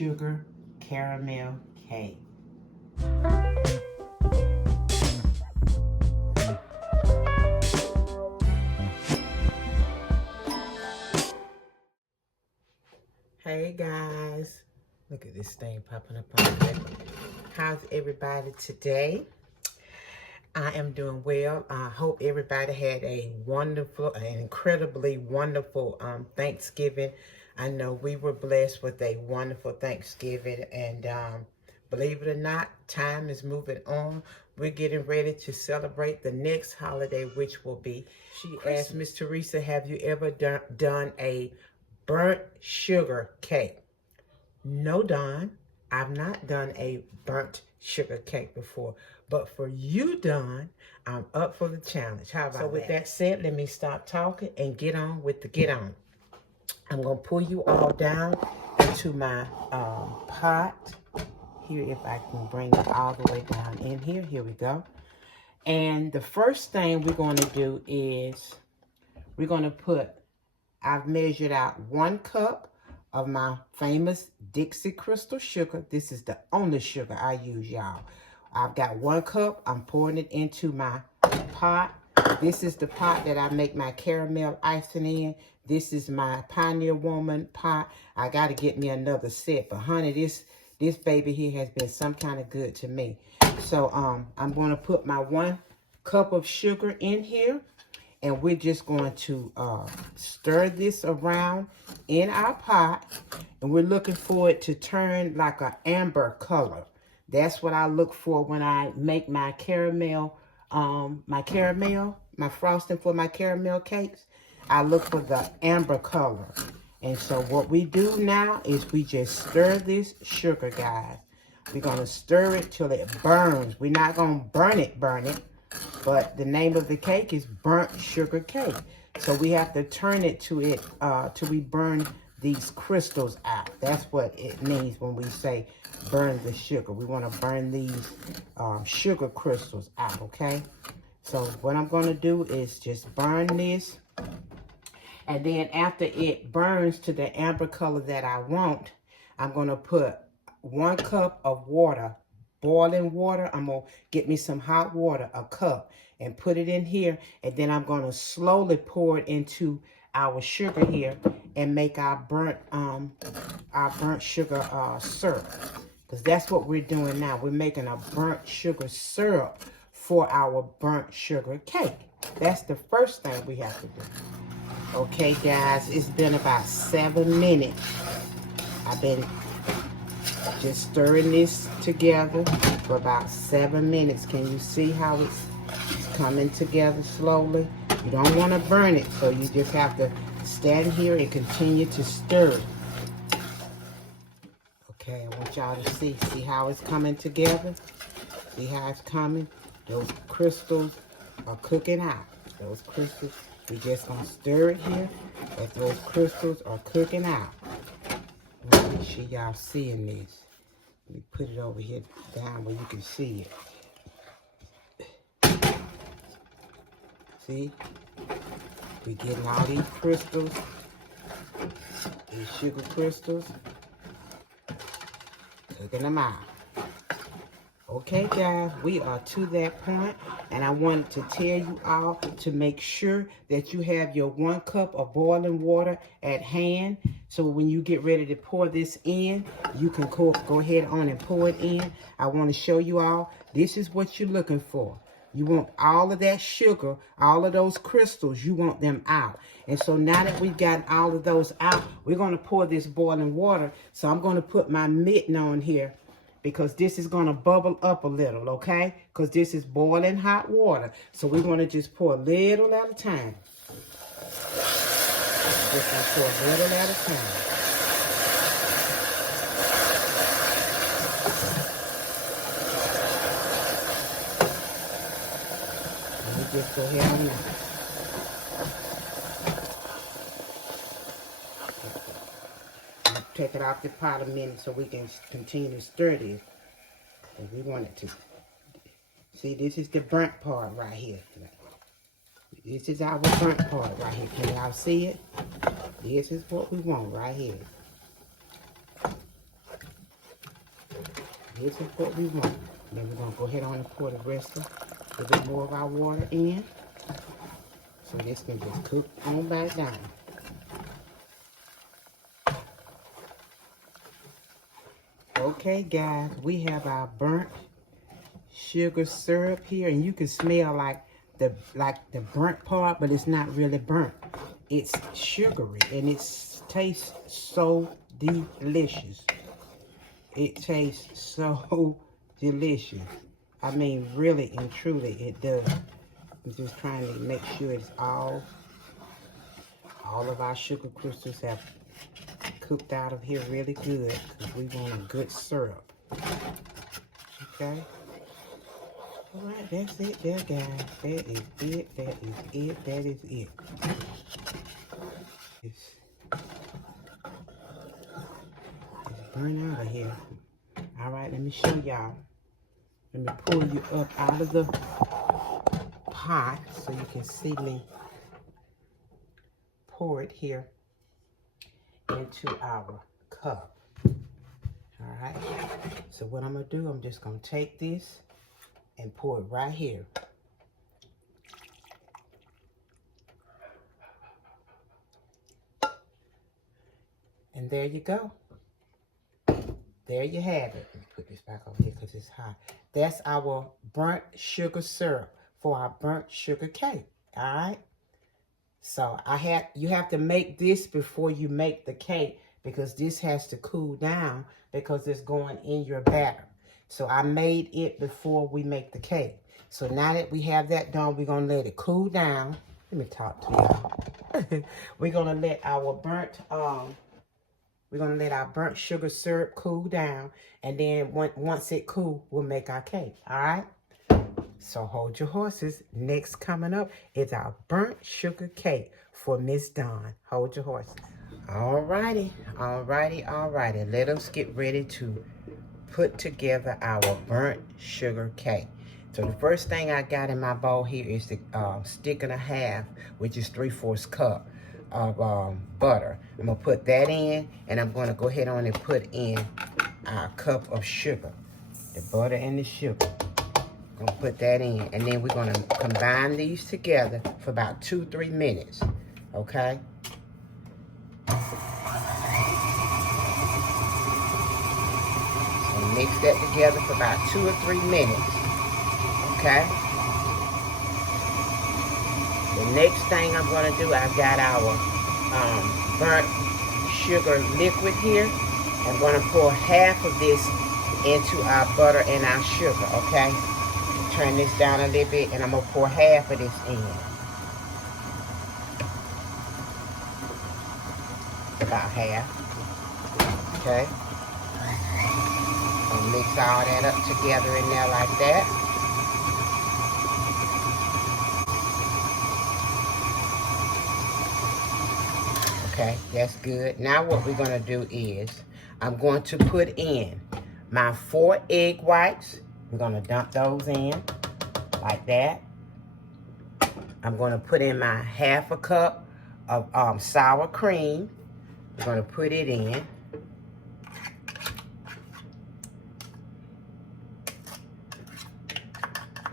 sugar caramel cake. Hey guys, look at this thing popping up on there. How's everybody today? I am doing well. I hope everybody had a wonderful, an incredibly wonderful Thanksgiving. I know we were blessed with a wonderful Thanksgiving, and believe it or not, time is moving on. We're getting ready to celebrate the next holiday, which will be, she asked Miss Teresa, have you ever done a burnt sugar cake? No, Don, I've not done a burnt sugar cake before. But for you, Don, I'm up for the challenge. How about that? So with that said, let me stop talking and get on with the get on. I'm going to pull you all down into my pot. Here, if I can bring it all the way down in here. Here we go. And the first thing we're going to do is we're going to put, I've measured out 1 cup of my famous Dixie Crystal sugar. This is the only sugar I use, y'all. I've got 1 cup. I'm pouring it into my pot. This is the pot that I make my caramel icing in. This is my Pioneer Woman pot. I got to get me another set. But honey, this baby here has been some kind of good to me. So I'm going to put my 1 cup of sugar in here. And we're just going to stir this around in our pot. And we're looking for it to turn like an amber color. That's what I look for when I make my caramel, my frosting for my caramel cakes. I look for the amber color. And so what we do now is we just stir this sugar, guys. We're going to stir it till it burns. We're not going to burn it. But the name of the cake is burnt sugar cake. So we have to turn it to it till we burn these crystals out. That's what it means when we say burn the sugar. We want to burn these sugar crystals out, okay? So what I'm going to do is just burn this. And then after it burns to the amber color that I want, I'm going to put 1 cup of water, boiling water. I'm going to get me some hot water, a cup, and put it in here. And then I'm going to slowly pour it into our sugar here and make our burnt sugar syrup. Because that's what we're doing now. We're making a burnt sugar syrup for our burnt sugar cake. That's the first thing we have to do. Okay, guys, it's been about 7 minutes. I've been just stirring this together for about 7 minutes. Can you see how it's coming together slowly? You don't want to burn it, so you just have to stand here and continue to stir it. Okay, I want y'all to see how it's coming together. See how it's coming? Those crystals are cooking out. Those crystals, we just gonna stir it here as those crystals are cooking out. Let me see y'all seeing this. Let me put it over here down where you can see it. See? We're getting all these crystals, these sugar crystals, cooking them out. Okay, guys, we are to that point, and I wanted to tell you all to make sure that you have your 1 cup of boiling water at hand. So when you get ready to pour this in, you can go ahead on and pour it in. I want to show you all, this is what you're looking for. You want all of that sugar, all of those crystals, you want them out. And so now that we've got all of those out, we're going to pour this boiling water. So I'm going to put my mitten on here, because this is going to bubble up a little, okay? Because this is boiling hot water. So we're going to just pour a little at a time. Just going to pour a little at a time. Let me just go ahead and take it off the pot a minute so we can continue to stir this. And we want it to, see, this is the burnt part right here. This is our burnt part right here. Can y'all see it? This is what we want right here. This is what we want. Then we're going to go ahead on and pour the rest of a bit more of our water in. So this can just cook on back down. Okay, guys, we have our burnt sugar syrup here, and you can smell like the burnt part, but it's not really burnt. It's sugary, and it tastes so delicious. It tastes so delicious. I mean, really and truly, it does. I'm just trying to make sure it's all of our sugar crystals have cooked out of here really good, because we want a good syrup. Okay? All right, that's it there, guys. That is it, that is it, that is it. It's burnt out of here. All right, let me show y'all. Let me pull you up out of the pot so you can see me pour it here into our cup. All right, so what I'm gonna do, I'm just gonna take this and pour it right here. And there you go. There you have it. Let me put this back over here because it's hot. That's our burnt sugar syrup for our burnt sugar cake. All right. So you have to make this before you make the cake, because this has to cool down because it's going in your batter. So I made it before we make the cake. So now that we have that done, we're going to let it cool down. Let me talk to y'all. We're going to let our burnt sugar syrup cool down, and then once it cool, we'll make our cake. All right? So hold your horses. Next coming up is our burnt sugar cake for Miss Dawn. Hold your horses. All righty, all righty, all righty. Let us get ready to put together our burnt sugar cake. So the first thing I got in my bowl here is the stick and a half, which is 3/4 cup of butter. I'm gonna put that in, and I'm gonna go ahead on and put in our cup of sugar, the butter and the sugar. I'm gonna put that in, and then we're gonna combine these together for about 2-3 minutes. Okay. So mix that together for about 2 or 3 minutes. Okay. The next thing I'm gonna do, I've got our burnt sugar liquid here. I'm gonna pour half of this into our butter and our sugar. Okay. Turn this down a little bit, and I'm gonna pour half of this in. About half. Okay. I'll mix all that up together in there like that. Okay, that's good. Now what we're gonna do is, I'm going to put in my 4 egg whites. We're gonna dump those in like that. I'm gonna put in my 1/2 cup of sour cream. We're gonna put it in.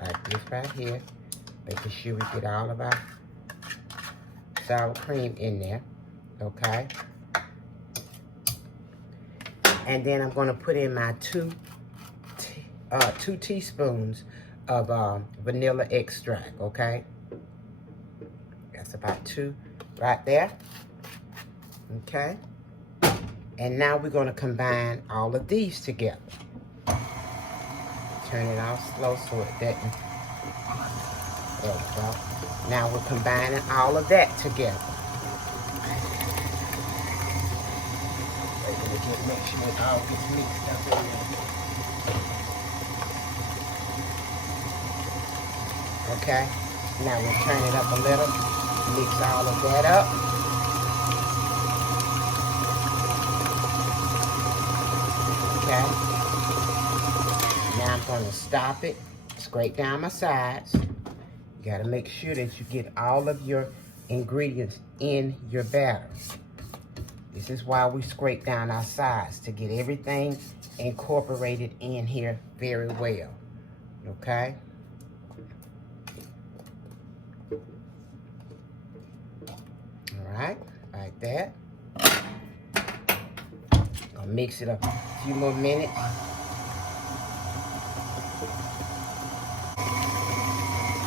Like this right here. Making sure we get all of our sour cream in there. Okay. And then I'm gonna put in my 2 teaspoons of vanilla extract. Okay. That's about 2 right there. Okay. And now we're going to combine all of these together. Turn it off slow so it doesn't. There we go. Now we're combining all of that together. Make sure it all gets mixed up in there. Okay. Now we'll turn it up a little. Mix all of that up. Okay. Now I'm going to stop it, scrape down my sides. You got to make sure that you get all of your ingredients in your batter. This is why we scrape down our sides, to get everything incorporated in here very well. Okay? All right, like that. Gonna mix it up a few more minutes.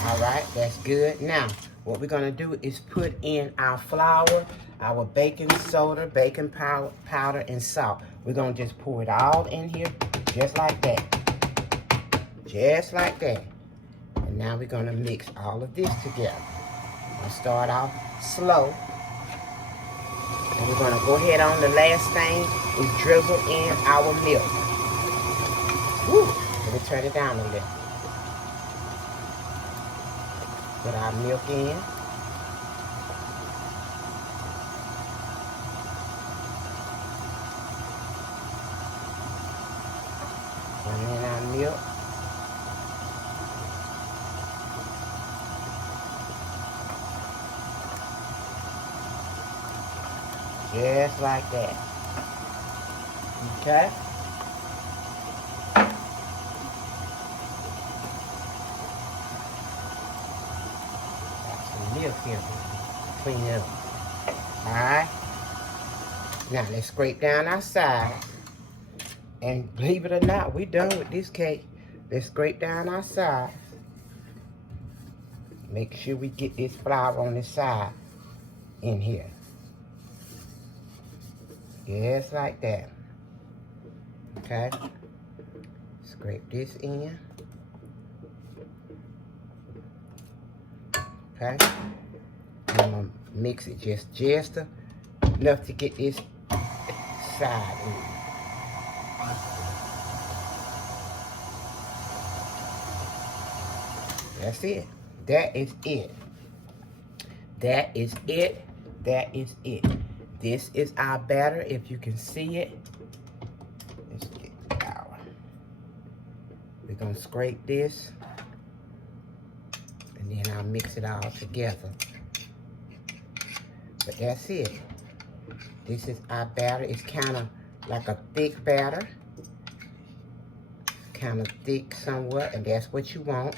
All right, that's good. Now, what we're gonna do is put in our flour, our baking soda, baking powder, and salt. We're gonna just pour it all in here, just like that. Just like that. And now we're gonna mix all of this together. We're gonna start off slow. And we're gonna go ahead on. The last thing is drizzle in our milk. Woo! Let me turn it down a little. Put our milk in. Put in our milk. Just like that. Okay? Milk here, clean it up. All right. Now let's scrape down our sides, and believe it or not, we're done with this cake. Let's scrape down our sides. Make sure we get this flour on the side in here. Just like that. Okay. Scrape this in. Okay, I'm gonna mix it just enough to get this side in. That's it. That is it. That is it. That is it. This is our batter. If you can see it, let's get our. We're gonna scrape this. And then I'll mix it all together. But that's it. This is our batter. It's kind of like a thick batter. Kind of thick somewhat, and that's what you want.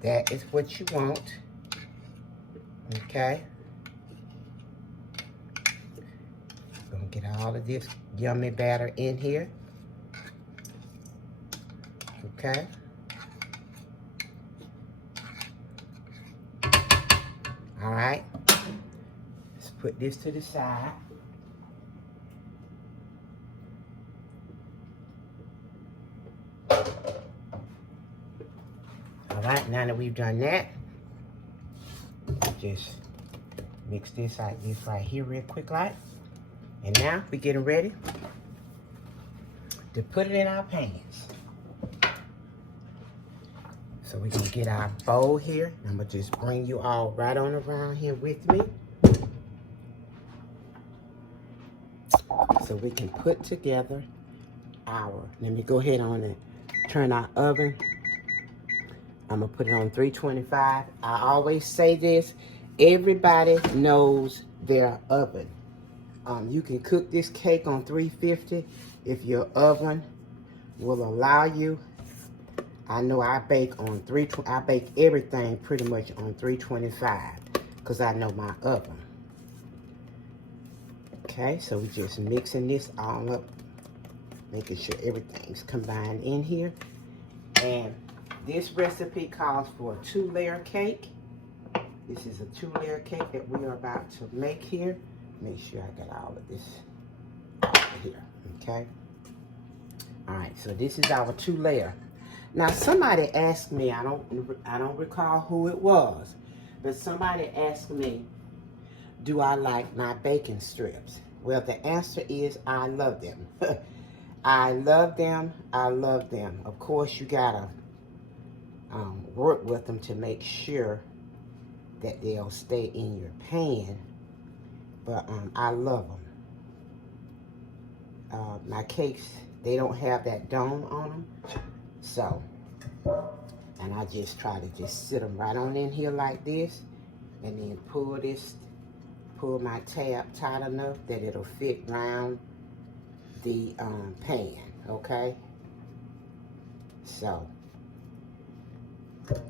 That is what you want. Okay? Gonna get all of this yummy batter in here. Okay? All right, let's put this to the side. All right, now that we've done that, just mix this like this right here real quick like. And now we're getting ready to put it in our pans. So we're gonna get our bowl here. I'm gonna just bring you all right on around here with me. So we can put together our, let me go ahead on and turn our oven. I'm gonna put it on 325. I always say this, everybody knows their oven. You can cook this cake on 350 if your oven will allow you. I know I bake on I bake everything pretty much on 325 because I know my oven. Okay, so we're just mixing this all up, making sure everything's combined in here. And this recipe calls for a 2-layer cake. This is a 2-layer cake that we are about to make here. Make sure I got all of this out of here, okay? All right, so this is our 2-layer. Now somebody asked me, I don't recall who it was, but somebody asked me, do I like my bacon strips? Well, the answer is I love them. I love them. I love them. Of course, you gotta work with them to make sure that they'll stay in your pan. But I love them. My cakes, they don't have that dome on them. So, and I just try to just sit them right on in here like this, and then pull pull my tab tight enough that it'll fit around the pan, okay? So,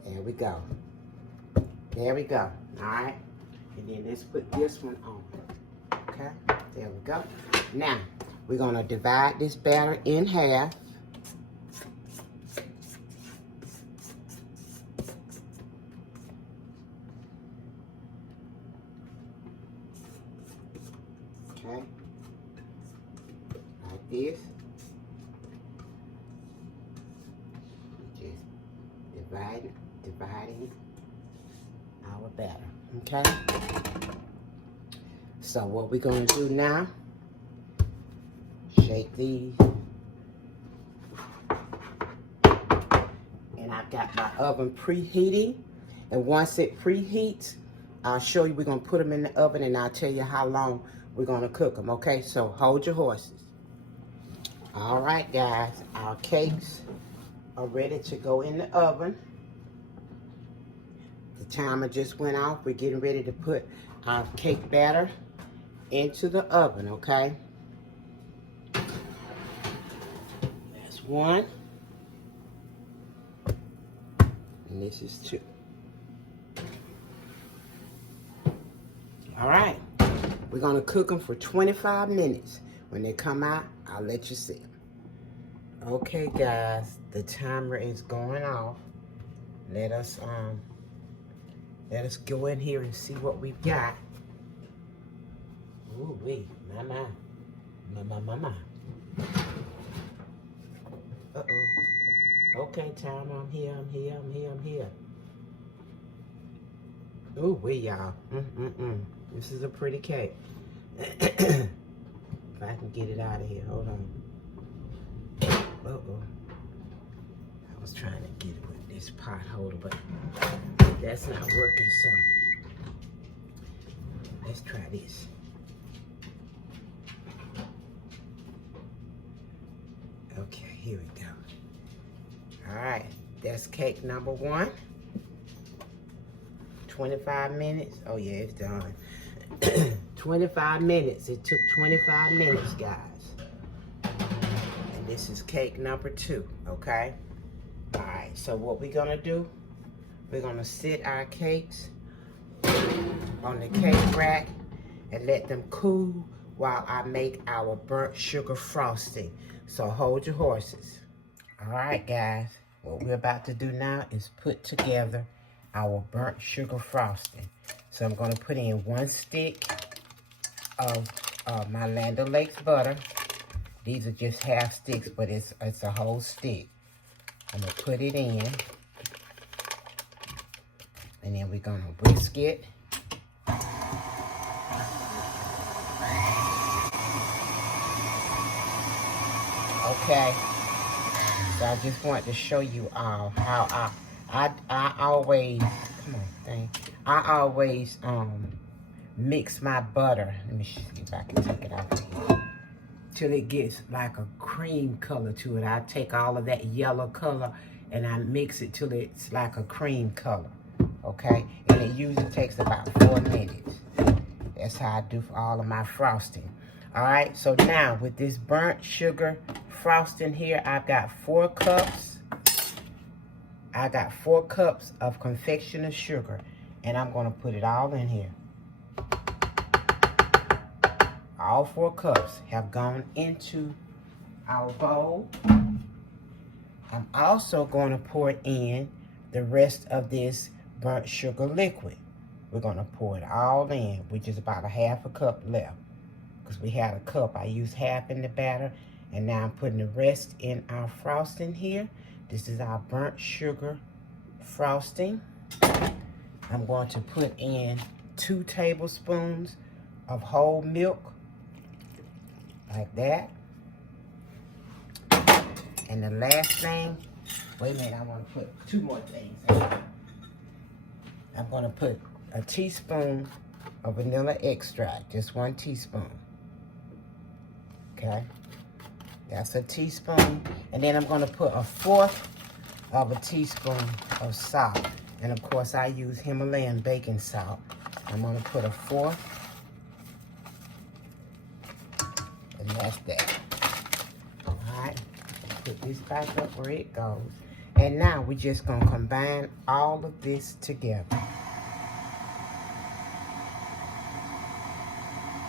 there we go. There we go, all right? And then let's put this one on, okay? There we go. Now, we're gonna divide this batter in half. Okay, like this. Just dividing our batter, okay? So what we're gonna do now, shake these. And I've got my oven preheating. And once it preheats, I'll show you, we're gonna put them in the oven and I'll tell you how long we're gonna cook them, okay? So hold your horses. All right, guys, our cakes are ready to go in the oven. The timer just went off. We're getting ready to put our cake batter into the oven, okay? That's one. And this is two. All right. We're gonna cook them for 25 minutes. When they come out, I'll let you see them. Okay, guys, the timer is going off. Let us go in here and see what we've got. Ooh wee, my. Uh-oh. Okay, timer, I'm here. Ooh wee, y'all. This is a pretty cake. If I can get it out of here, hold on. Uh-oh. I was trying to get it with this pot holder, but that's not working, so let's try this. Okay, here we go. All right, that's cake number one. 25 minutes. Oh yeah, it's done. 25 minutes. It took 25 minutes, guys. And this is cake number two, okay? All right, so what we're gonna do, we're gonna sit our cakes on the cake rack and let them cool while I make our burnt sugar frosting. So hold your horses. All right, guys, what we're about to do now is put together our burnt sugar frosting. So I'm gonna put in 1 stick of my Land O'Lakes butter. These are just half sticks, but it's a whole stick. I'm gonna put it in, and then we're gonna whisk it. Okay, so I just want to show you all how I always, come on, thing. I always mix my butter. Let me see if I can take it out here. Till it gets like a cream color to it. I take all of that yellow color and I mix it till it's like a cream color. Okay? And it usually takes about 4 minutes. That's how I do for all of my frosting. Alright, so now with this burnt sugar frosting here, I've got 4 cups. I got 4 cups of confectioner sugar, and I'm going to put it all in here. All 4 cups have gone into our bowl. I'm also going to pour in the rest of this burnt sugar liquid. We're going to pour it all in, which is about a ½ cup left. Because we had a cup, I used half in the batter, and now I'm putting the rest in our frosting here. This is our burnt sugar frosting. I'm going to put in 2 tablespoons of whole milk, like that. And the last thing, wait a minute, I want to put 2 more things in. I'm going to put a teaspoon of vanilla extract, just 1 teaspoon. Okay, that's a teaspoon. And then I'm going to put 1/4 of a teaspoon of salt. And of course, I use Himalayan baking salt. I'm going to put 1/4 That's that. All right. Put this back up where it goes. And now we're just going to combine all of this together.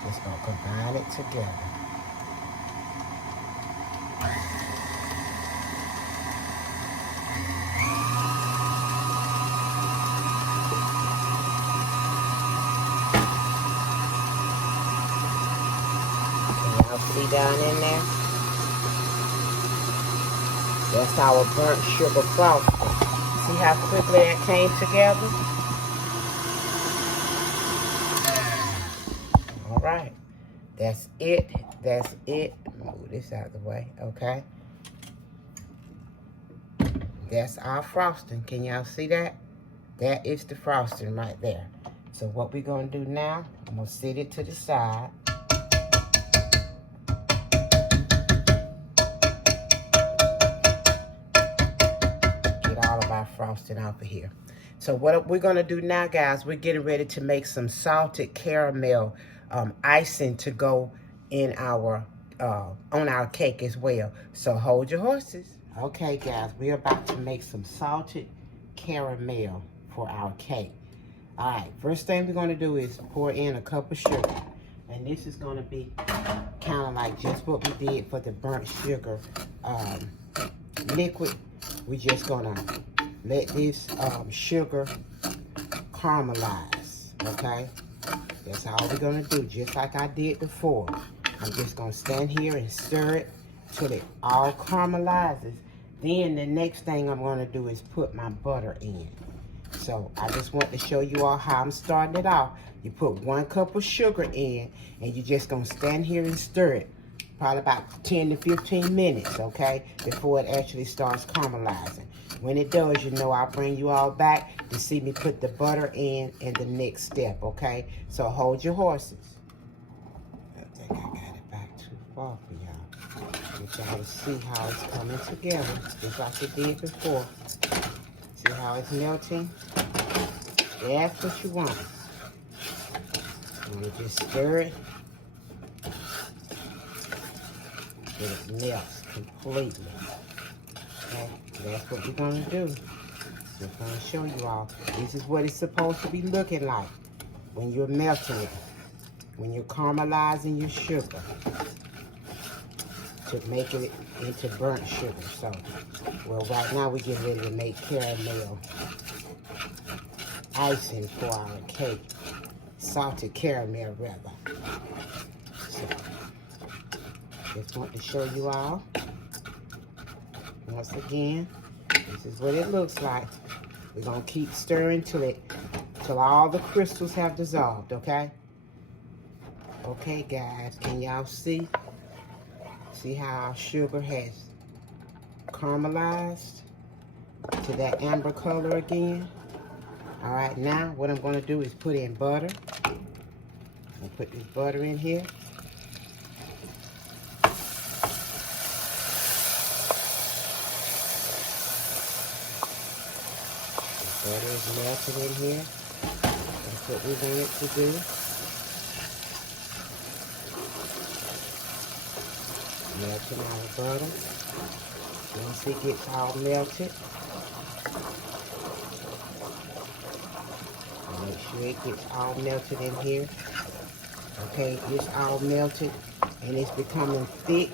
Just going to combine it together. See down in there? That's our burnt sugar frosting. See how quickly it came together? All right. That's it. That's it. Move this out of the way, okay? That's our frosting. Can y'all see that? That is the frosting right there. So what we're going to do now, I'm going to set it to the side. Frosting off of here. So what we're going to do now, guys, we're getting ready to make some salted caramel icing to go in our on our cake as well. So hold your horses. Okay, guys, we're about to make some salted caramel for our cake. All right, first thing we're going to do is pour in a cup of sugar, and this is going to be kind of like just what we did for the burnt sugar liquid. We're just going to let this sugar caramelize, okay? That's all we're gonna do, just like I did before. I'm just gonna stand here and stir it till it all caramelizes. Then the next thing I'm gonna do is put my butter in. So I just want to show you all how I'm starting it off. You put 1 cup of sugar in, and you're just gonna stand here and stir it. Probably about 10 to 15 minutes, okay? Before it actually starts caramelizing. When it does, you know I'll bring you all back to see me put the butter in the next step, okay? So hold your horses. I think I got it back too far for y'all. Get y'all to see how it's coming together, just like it did before. See how it's melting? That's what you want. You just stir it. Till it melts completely. Okay, that's what we're going to do. Just going to show you all. This is what it's supposed to be looking like when you're melting it. When you're caramelizing your sugar to make it into burnt sugar. So, well, right now we're getting ready to make caramel icing for our cake. Salted caramel, rather. So, just want to show you all. Once again, this is what it looks like. We're going to keep stirring till all the crystals have dissolved, okay? Okay, guys, can y'all see? See how our sugar has caramelized to that amber color again? All right, now what I'm going to do is put in butter. I'll put this butter in here. Butter is melted in here. That's what we want it to do. Melting our butter. Once it gets all melted, make sure it gets all melted in here. Okay, it's all melted and it's becoming thick.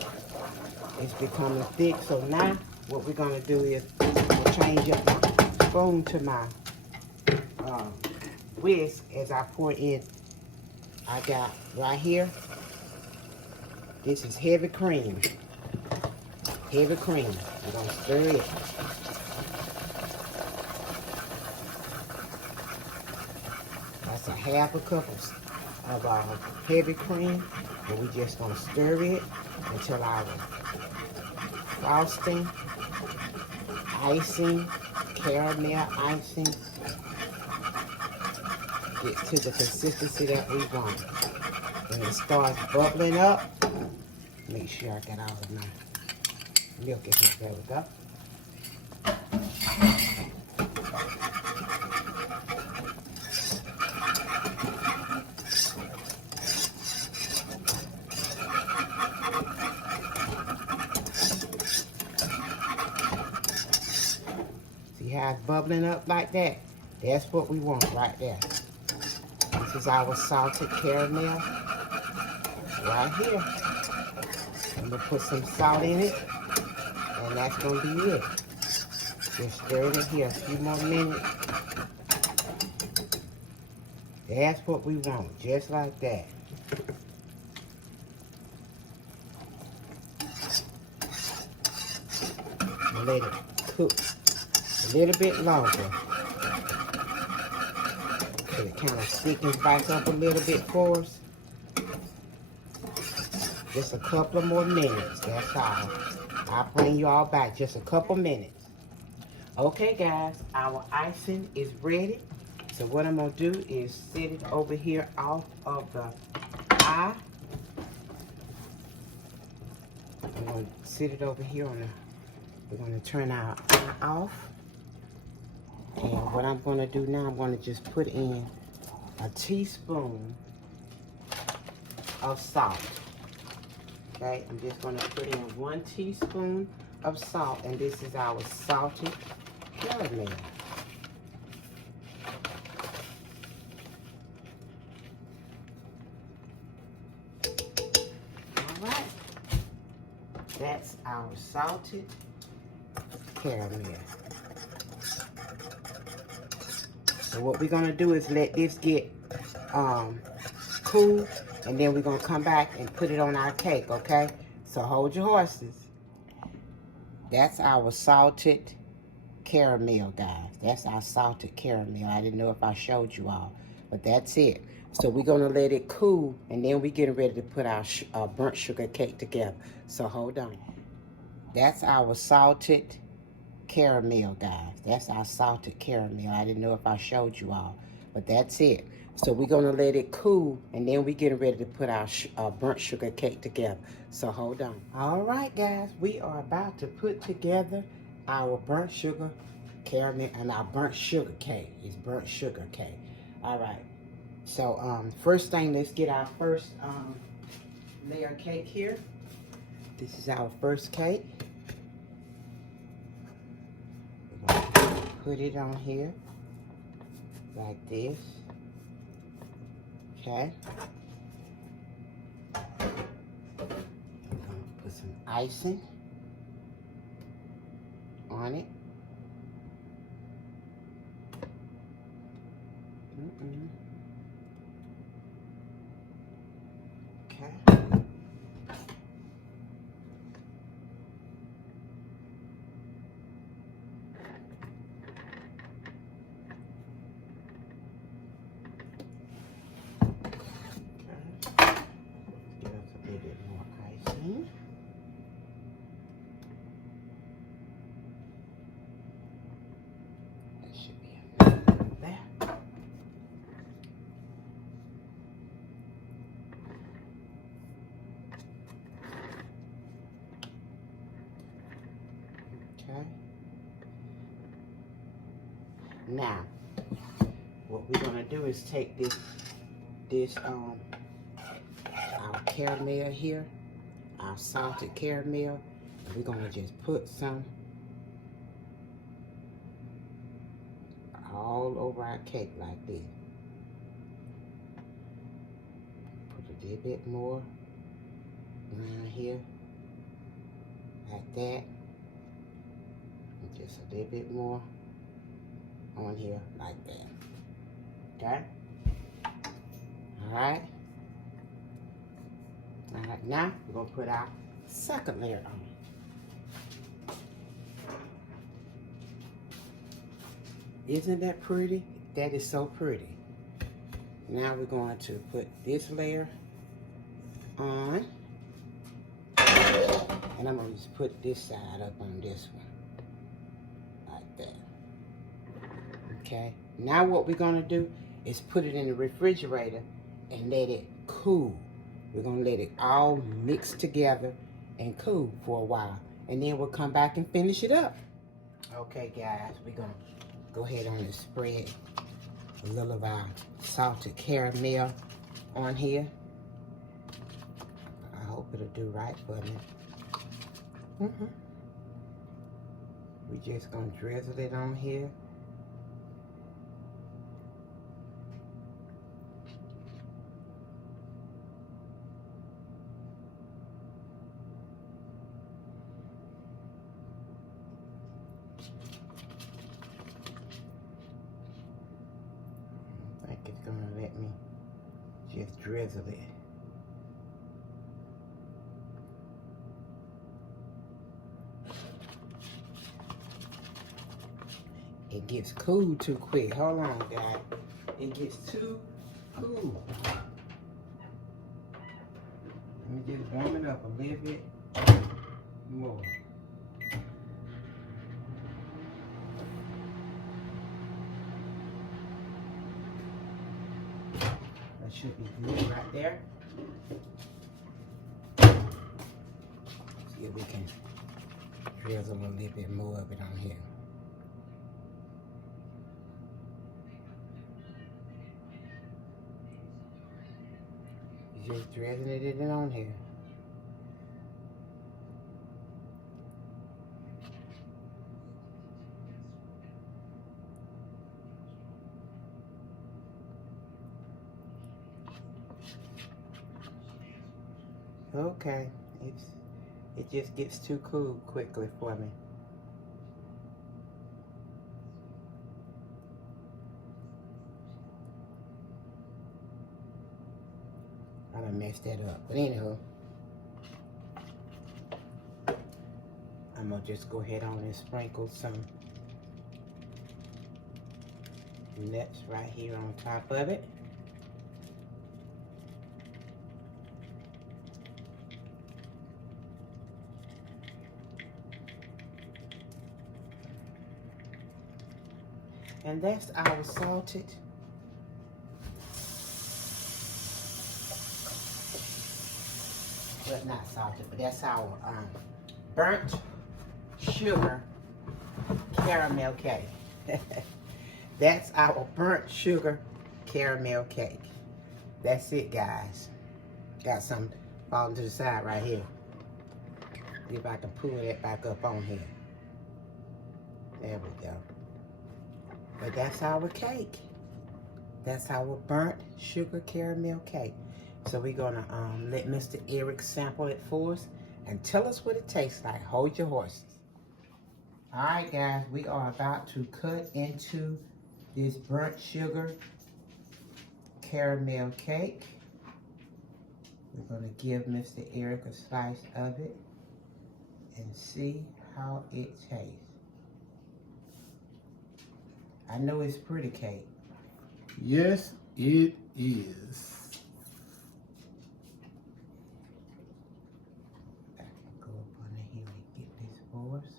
It's becoming thick. So now what we're going to do is we'll change up my spoon to my whisk as I pour in. I got right here, this is heavy cream. Heavy cream. We're going to stir it. That's a half a cup of heavy cream. And we're just going to stir it until our frosting, icing, caramel icing gets to the consistency that we want. When it starts bubbling up, make sure I got all of my milk in here. There we go. See how it's bubbling up like that? That's what we want right there. This is our salted caramel right here. I'm going to put some salt in it, and that's going to be it. Just stir it here a few more minutes. That's what we want, just like that. Let it cook a little bit longer. So it kind of thickens back up a little bit for us. Just a couple of more minutes, that's all. I'll bring you all back, just a couple minutes. Okay guys, our icing is ready. So what I'm gonna do is set it over here off of the eye. I'm gonna sit it over here on the, we're gonna turn our eye off. And what I'm gonna do now, I'm gonna just put in a teaspoon of salt. Okay, I'm just gonna put in 1 teaspoon of salt, and this is our salted caramel. All right, that's our salted caramel. So what we're gonna do is let this get cool, and then we're gonna come back and put it on our cake, okay? So hold your horses. That's our salted caramel, guys. That's our salted caramel. I didn't know if I showed you all, but that's it. So we're gonna let it cool, and then we're getting ready to put our burnt sugar cake together. So hold on. That's our salted caramel, guys. That's our salted caramel. I didn't know if I showed you all, but that's it. So we're gonna let it cool, and then we're getting ready to put our burnt sugar cake together. So hold on. All right, guys, we are about to put together our burnt sugar caramel and our burnt sugar cake. It's burnt sugar cake. All right. So first thing, let's get our first layer cake here. This is our first cake. We're gonna put it on here like this. Okay. I'm gonna put some icing on it. Okay. Okay. Now, what we're gonna do is take this our caramel here, our salted caramel, and we're gonna just put some all over our cake like this. Put a little bit more around here, like that. And just a little bit more on here, like that. Okay? Alright. Alright, now we're going to put our second layer on. Isn't that pretty? That is so pretty. Now we're going to put this layer on. And I'm going to just put this side up on this one. Like that. Okay. Now what we're going to do is put it in the refrigerator and let it cool. We're going to let it all mix together and cool for a while. And then we'll come back and finish it up. Okay, guys. We're going to go ahead and spread a little of our salted caramel on here. I hope it'll do right for me. We just gonna drizzle it on here. I think it's gonna let me just drizzle it. It gets cool too quick. Hold on, guys. It gets too cool. Let me just warm it up a little bit more. That should be good right there. See if we can drizzle a little bit more of it on here. Just drizzling it on here. Okay, it just gets too cool quickly for me. I done messed that up, but anyhow, I'm gonna just go ahead on and sprinkle some nuts right here on top of it. And that's our salted well, not salted, but that's our burnt sugar caramel cake. That's our burnt sugar caramel cake. That's it, guys. Got some falling to the side right here. See if I can pull that back up on here. There we go. But that's our cake. That's our burnt sugar caramel cake. So we're gonna let Mr. Eric sample it for us and tell us what it tastes like. Hold your horses. All right, guys, we are about to cut into this burnt sugar caramel cake. We're gonna give Mr. Eric a slice of it and see how it tastes. I know it's pretty cake. Yes, it is. I can go up under here and get this for us.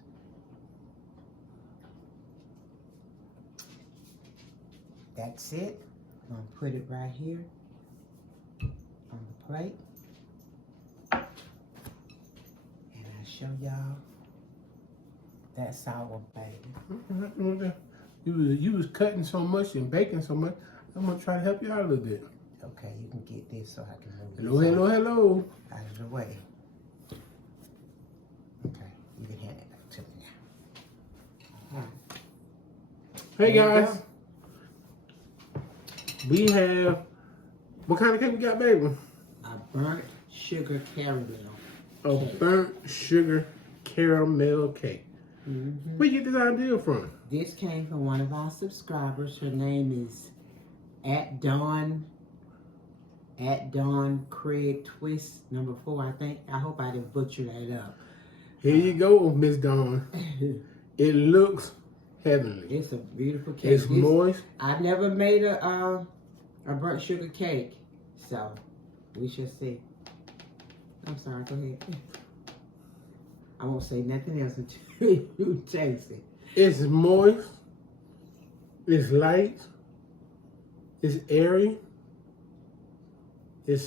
That's it. I'm gonna put it right here on the plate. And I'll show y'all. That's our baby. You was cutting so much and baking so much. I'm gonna try to help you out a little bit. Okay, you can get this so I can move Hello, this hello, hello. out of the way. Okay, you can hand it back to me now. All right. Hey There you guys, we have what kind of cake we got, baby? A burnt sugar caramel. A burnt sugar caramel cake. Mm-hmm. Where you get this idea from? This came from one of our subscribers. Her name is @Dawn Craig Twist #4, I think. I hope I didn't butcher that up. Here you go, Miss Dawn. It looks heavenly. It's a beautiful cake. It's moist. I've never made a burnt sugar cake, so we shall see. I'm sorry, go ahead. I won't say nothing else until you taste it. It's moist. It's light. It's airy. It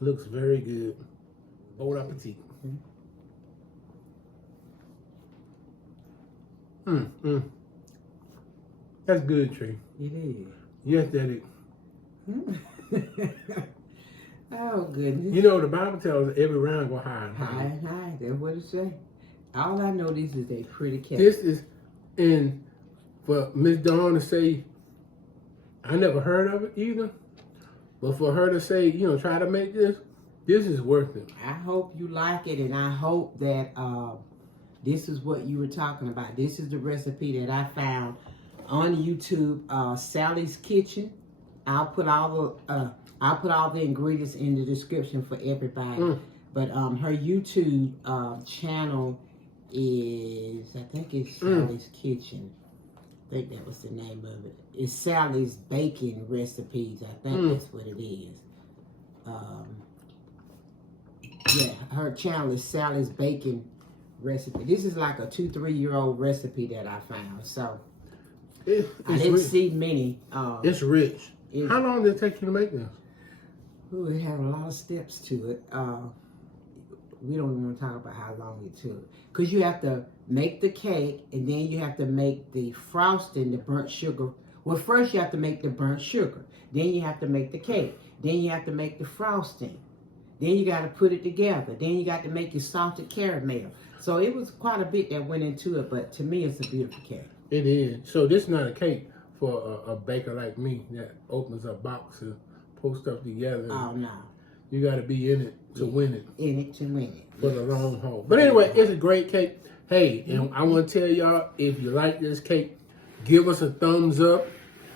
looks very good. Bon appetit. That's good, Tree. It is. Yes, that is. Oh, goodness. You know, the Bible tells us every round go high and High high. and high. That's what it say. All I know, this is a pretty cake. This is And for Miss Dawn to say, I never heard of it either, but for her to say, you know, try to make this is worth it. I hope you like it, and I hope that this is what you were talking about. This is the recipe that I found on YouTube, Sally's Kitchen. I'll put all the ingredients in the description for everybody. But her YouTube channel is, I think it's Sally's Kitchen. I think that was the name of it. It's Sally's Baking Recipes. I think that's what it is. Yeah, her channel is Sally's Baking Recipe. This is like a 2-3-year-old recipe that I found. So I didn't see many. It's rich. How long did it take you to make this? Ooh, it had a lot of steps to it. We don't even want to talk about how long it took. Because you have to make the cake, and then you have to make the frosting, the burnt sugar. Well, first you have to make the burnt sugar. Then you have to make the cake. Then you have to make the frosting. Then you got to put it together. Then you got to make your salted caramel. So it was quite a bit that went into it, but to me, it's a beautiful cake. It is. So this is not a cake for a baker like me that opens a box and pulls stuff together. Oh, no. You got to be in it to win it. In it to win it. For the long haul. But anyway, it's a great cake. Hey, and I want to tell y'all, if you like this cake, give us a thumbs up.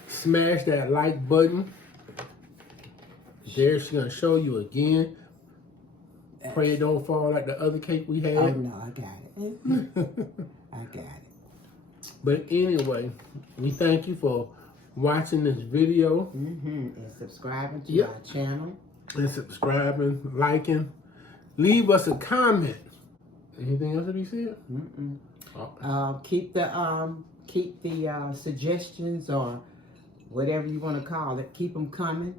Smash that like button. There, she's going to show you again. Pray it don't fall like the other cake we had. Oh, no, I got it. I got it. But anyway, we thank you for watching this video. And subscribing to our channel. And subscribing, liking. Leave us a comment. Anything else to be said? Keep the suggestions or whatever you want to call it. Keep them coming.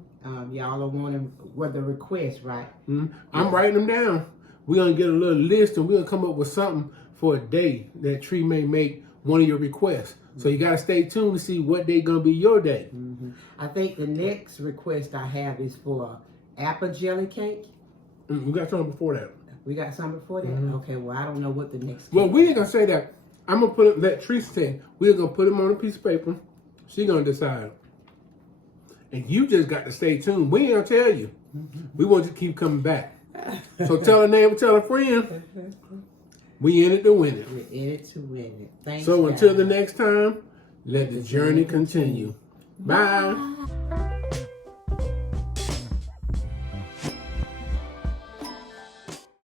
Y'all are wanting the requests, right? I'm writing them down. We're going to get a little list, and we're going to come up with something for a day that Tree may make one of your requests. So you got to stay tuned to see what day going to be your day. I think the next request I have is for apple jelly cake. We got something before that. We got something before that? Okay, well, I don't know what the next Well, cake we ain't going to say that. I'm going to put it, let Teresa say, we're going to put them on a piece of paper. She's going to decide. And you just got to stay tuned. We ain't going to tell you. We want you to keep coming back. So tell a neighbor, tell a friend. We in it to win it. We're in it to win it. Thanks, So guys. until the next time, let the journey continue. Bye.